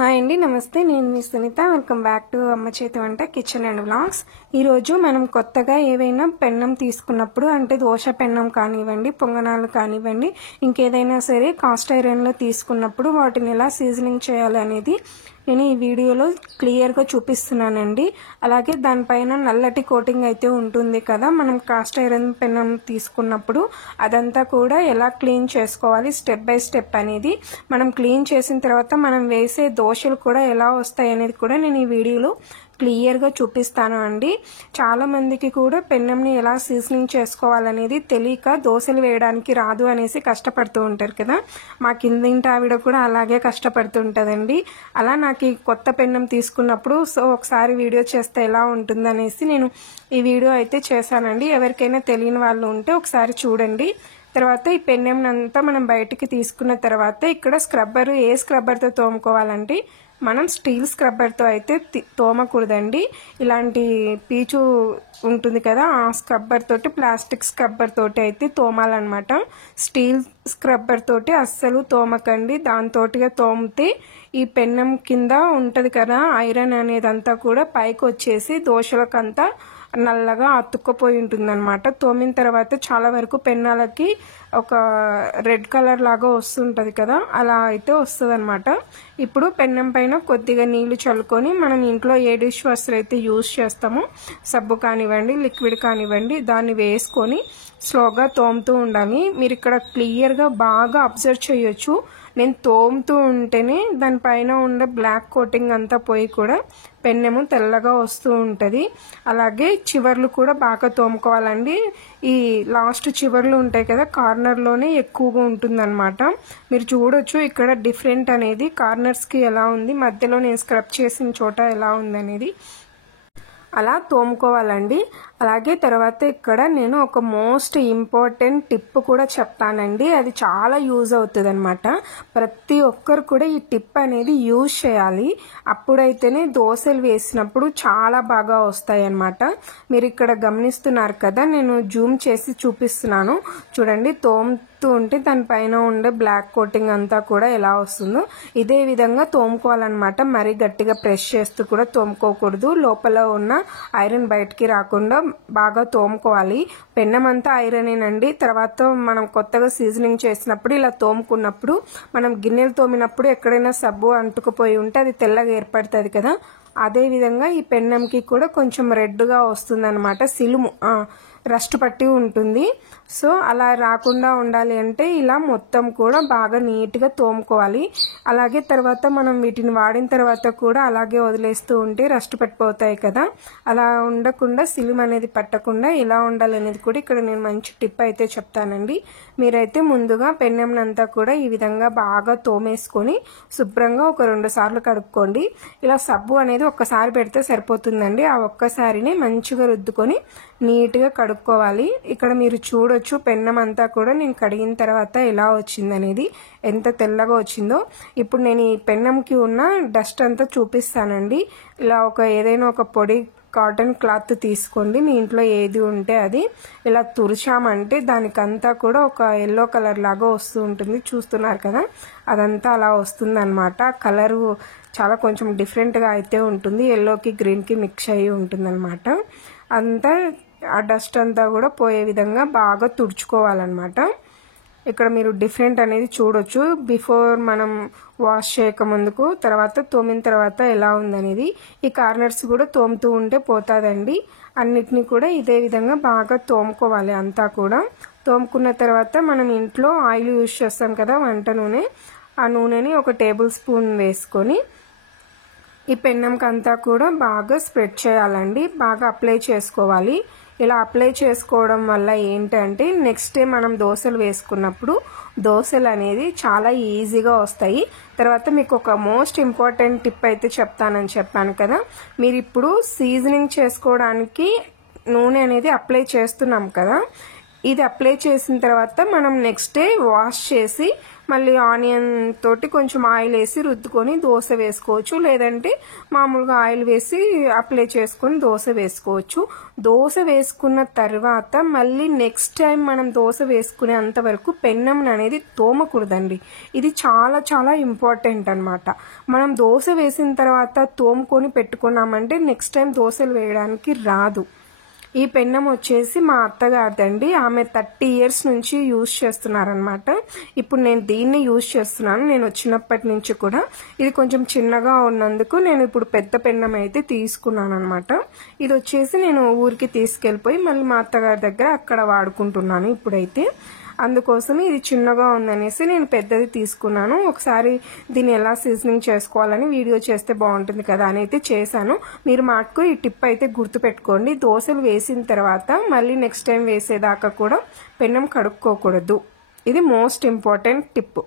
Hi అండి, నమస్తే. నేను మీ సునీత. వెల్కమ్ బ్యాక్ టు అమ్మ చేతి వంట కిచెన్ అండ్ వ్లాగ్స్. ఈరోజు మనం కొత్తగా ఏవైనా పెన్నం తీసుకున్నప్పుడు, అంటే దోశ పెన్నం కానివ్వండి, పొంగనాలు కానివ్వండి, ఇంకేదైనా సరే కాస్ట్ ఐరన్లో తీసుకున్నప్పుడు వాటిని ఎలా సీజనింగ్ చేయాలి అనేది నేను ఈ వీడియోలో క్లియర్గా చూపిస్తున్నానండి. అలాగే దానిపైన నల్లటి కోటింగ్ అయితే ఉంటుంది కదా, మనం కాస్ట్ ఐరన్ పెన్నం తీసుకున్నప్పుడు అదంతా కూడా ఎలా క్లీన్ చేసుకోవాలి స్టెప్ బై స్టెప్ అనేది, మనం క్లీన్ చేసిన తర్వాత మనం వేసే దోశలు కూడా ఎలా వస్తాయి అనేది కూడా నేను ఈ వీడియోలో క్లియర్గా చూపిస్తాను అండి. చాలా మందికి కూడా పెన్నంని ఎలా సీజనింగ్ చేసుకోవాలనేది తెలియక దోశలు వేయడానికి రాదు అనేసి కష్టపడుతూ ఉంటారు కదా. మా కిందింటి ఆవిడ కూడా అలాగే కష్టపడుతుంటదండి. అలా నాకు ఈ కొత్త పెన్నం తీసుకున్నప్పుడు ఒకసారి వీడియో చేస్తే ఎలా ఉంటుందనేసి నేను ఈ వీడియో అయితే చేశానండి. ఎవరికైనా తెలియని వాళ్ళు ఉంటే ఒకసారి చూడండి. తర్వాత ఈ పెన్నంనంతా మనం బయటికి తీసుకున్న తర్వాత ఇక్కడ స్క్రబ్బర్, ఏ స్క్రబ్బర్తో తోముకోవాలంటే మనం స్టీల్ స్క్రబ్బర్తో అయితే తోమకూడదండి. ఇలాంటి పీచు ఉంటుంది కదా, ఆ స్క్రబ్బర్ తోటి, ప్లాస్టిక్ స్క్రబ్బర్ తోటి అయితే తోమాలన్నమాట. స్టీల్ స్క్రబ్బర్ తోటి అస్సలు తోమకండి. దాంతోటిగా తోమితే ఈ పెన్నం కింద ఉంటది కదా ఐరన్ అనేదంతా కూడా పైకి వచ్చేసి దోశలకంతా నల్లగా అతుక్కపోయి ఉంటుందన్నమాట. తోమిన తర్వాత చాలా వరకు పెన్నాలకి ఒక రెడ్ కలర్ లాగా వస్తుంటుంది కదా, అలా అయితే వస్తుంది అనమాట. ఇప్పుడు పెన్నం పైన కొద్దిగా నీళ్లు చల్లుకొని మనం ఇంట్లో ఏ డిష్ వాషర్ అయితే యూజ్ చేస్తామో, సబ్బు కానివ్వండి, లిక్విడ్ కానివ్వండి, దాన్ని వేసుకొని స్లోగా తోముతూ ఉండాలి. మీరు ఇక్కడ క్లియర్గా బాగా అబ్జర్వ్ చేయొచ్చు. నేను తోముతూ ఉంటేనే దానిపైన ఉండే బ్లాక్ కోటింగ్ అంతా పోయి కూడా పెన్నెము తెల్లగా వస్తూ ఉంటుంది. అలాగే చివర్లు కూడా బాగా తోముకోవాలండి. ఈ లాస్ట్ చివర్లు ఉంటాయి కదా, కార్నర్లోనే ఎక్కువగా ఉంటుందన్నమాట. మీరు చూడొచ్చు ఇక్కడ డిఫరెంట్ అనేది కార్నర్స్కి ఎలా ఉంది, మధ్యలో నేను స్క్రబ్ చేసిన చోట ఎలా ఉంది అనేది అలా తోముకోవాలండి. అలాగే తర్వాత ఇక్కడ నేను ఒక మోస్ట్ ఇంపార్టెంట్ టిప్ కూడా చెప్తానండి. అది చాలా యూజ్ అవుతుంది అనమాట. ప్రతి ఒక్కరు కూడా ఈ టిప్ అనేది యూజ్ చేయాలి. అప్పుడైతేనే దోశలు వేసినప్పుడు చాలా బాగా వస్తాయి అన్నమాట. మీరు ఇక్కడ గమనిస్తున్నారు కదా, నేను జూమ్ చేసి చూపిస్తున్నాను చూడండి. తోముతూ ఉంటే దానిపైన ఉండే బ్లాక్ కోటింగ్ అంతా కూడా ఎలా వస్తుందో ఇదే విధంగా తోముకోవాలన్నమాట. మరీ గట్టిగా ప్రెస్ చేస్తూ కూడా తోముకోకూడదు. లోపల ఉన్న ఐరన్ బయటికి రాకుండా బాగా తోముకోవాలి. పెన్నం అంతా ఐరనేనండి. తర్వాత మనం కొత్తగా సీజనింగ్ చేసినప్పుడు ఇలా తోముకున్నప్పుడు, మనం గిన్నెలు తోమినప్పుడు ఎక్కడైనా సబ్బు అంటుకుపోయి ఉంటే అది తెల్లగా ఏర్పడుతుంది కదా, అదే విధంగా ఈ పెన్నంకి కూడా కొంచెం రెడ్గా వస్తుంది అనమాట. సిలుము రస్ట్ పట్టి ఉంటుంది. సో అలా రాకుండా ఉండాలి అంటే ఇలా మొత్తం కూడా బాగా నీట్గా తోముకోవాలి. అలాగే తర్వాత మనం వీటిని వాడిన తర్వాత కూడా అలాగే వదిలేస్తూ ఉంటే రస్ట్ పట్టిపోతాయి కదా, అలా ఉండకుండా సిలుము అనేది పట్టకుండా ఇలా ఉండాలి అనేది కూడా ఇక్కడ నేను మంచి టిప్ అయితే చెప్తానండి. మీరైతే ముందుగా పెన్నెంనంతా కూడా ఈ విధంగా బాగా తోమేసుకొని శుభ్రంగా ఒక 2 సార్లు కడుక్కోండి. ఇలా సబ్బు అనేది ఒక్కసారి పెడితే సరిపోతుందండి. ఆ ఒక్కసారిని మంచిగా రుద్దుకొని నీట్గా కడుక్కోవాలి. ఇక్కడ మీరు చూడొచ్చు పెన్నం అంతా కూడా నేను కడిగిన తర్వాత ఎలా వచ్చిందనేది, ఎంత తెల్లగా వచ్చిందో. ఇప్పుడు నేను ఈ పెన్నంకి ఉన్న డస్ట్ అంతా చూపిస్తానండి. ఇలా ఏదైనా ఒక పొడి కాటన్ క్లాత్ తీసుకోండి. మీ ఇంట్లో ఏది ఉంటే అది ఇలా తురిచామంటే దానికంతా కూడా ఒక ఎల్లో కలర్ లాగా వస్తూ ఉంటుంది. చూస్తున్నారు కదా, అదంతా అలా వస్తుంది అనమాట. కలరు చాలా కొంచెం డిఫరెంట్గా అయితే ఉంటుంది. ఎల్లోకి గ్రీన్కి మిక్స్ అయ్యి ఉంటుంది అనమాట. అంతా ఆ డస్ట్ అంతా కూడా పోయే విధంగా బాగా తుడుచుకోవాలన్నమాట. ఇక్కడ మీరు డిఫరెంట్ అనేది చూడొచ్చు. బిఫోర్ మనం వాష్ చేయక ముందుకు, తర్వాత తోమిన తర్వాత ఎలా ఉందనేది. ఈ కార్నర్స్ కూడా తోముతూ ఉంటే పోతుందండి. అన్నిటినీ కూడా ఇదే విధంగా బాగా తోముకోవాలి అంతా కూడా. తోముకున్న తర్వాత మనం ఇంట్లో ఆయిల్ యూజ్ చేస్తాం కదా, వంట నూనె, ఆ నూనెని 1 టేబుల్ స్పూన్ వేసుకొని ఈ పెన్నంకి అంతా కూడా బాగా స్ప్రెడ్ చేయాలండి. బాగా అప్లై చేసుకోవాలి. ఇలా అప్లై చేసుకోవడం వల్ల ఏంటంటే నెక్స్ట్ డే మనం దోశలు వేసుకున్నప్పుడు దోశలు అనేది చాలా ఈజీగా వస్తాయి. తర్వాత మీకు ఒక మోస్ట్ ఇంపార్టెంట్ టిప్ అయితే చెప్తానని చెప్పాను కదా, మీరు ఇప్పుడు సీజనింగ్ చేసుకోవడానికి నూనె అనేది అప్లై చేస్తున్నాం కదా, ఇది అప్లై చేసిన తర్వాత మనం నెక్స్ట్ డే వాష్ చేసి మళ్ళీ ఆనియన్ తోటి కొంచెం ఆయిల్ వేసి రుద్దుకొని దోశ వేసుకోవచ్చు, లేదంటే మామూలుగా ఆయిల్ వేసి అప్లై చేసుకొని దోశ వేసుకోవచ్చు. దోశ వేసుకున్న తర్వాత మళ్ళీ నెక్స్ట్ టైం మనం దోశ వేసుకునే అంతవరకు పెన్నం అనేది తోమకూడదండి. ఇది చాలా చాలా ఇంపార్టెంట్ అన్నమాట. మనం దోశ వేసిన తర్వాత తోముకొని పెట్టుకున్నామంటే నెక్స్ట్ టైం దోశలు వేయడానికి రాదు. ఈ పెన్నం వచ్చేసి మా అత్తగారిదండి. ఆమె 30 years నుంచి యూజ్ చేస్తున్నారనమాట. ఇప్పుడు నేను దీన్ని యూజ్ చేస్తున్నాను. నేను వచ్చినప్పటి నుంచి కూడా ఇది కొంచెం చిన్నగా ఉన్నందుకు నేను ఇప్పుడు పెద్ద పెన్నం అయితే తీసుకున్నాను అనమాట. ఇది వచ్చేసి నేను ఊరికి తీసుకెళ్ళిపోయి మళ్ళీ మా అత్తగారి దగ్గర అక్కడ వాడుకుంటున్నాను ఇప్పుడైతే. అందుకోసం ఇది చిన్నగా ఉందనేసి నేను పెద్దది తీసుకున్నాను. ఒకసారి దీన్ని ఎలా సీజనింగ్ చేసుకోవాలని వీడియో చేస్తే బాగుంటుంది కదా అని అయితే చేశాను. మీరు మాకు ఈ టిప్ అయితే గుర్తుపెట్టుకోండి. దోశలు వేసిన తర్వాత మళ్ళీ నెక్స్ట్ టైం వేసేదాకా కూడా పెన్నం కడుక్కోకూడదు. ఇది మోస్ట్ ఇంపార్టెంట్ టిప్.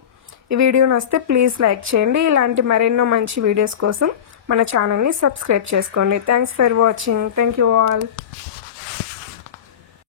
ఈ వీడియో నచ్చితే ప్లీజ్ లైక్ చేయండి. ఇలాంటి మరెన్నో మంచి వీడియోస్ కోసం మన ఛానల్ని సబ్స్క్రైబ్ చేసుకోండి. Thanks for watching. Thank you all.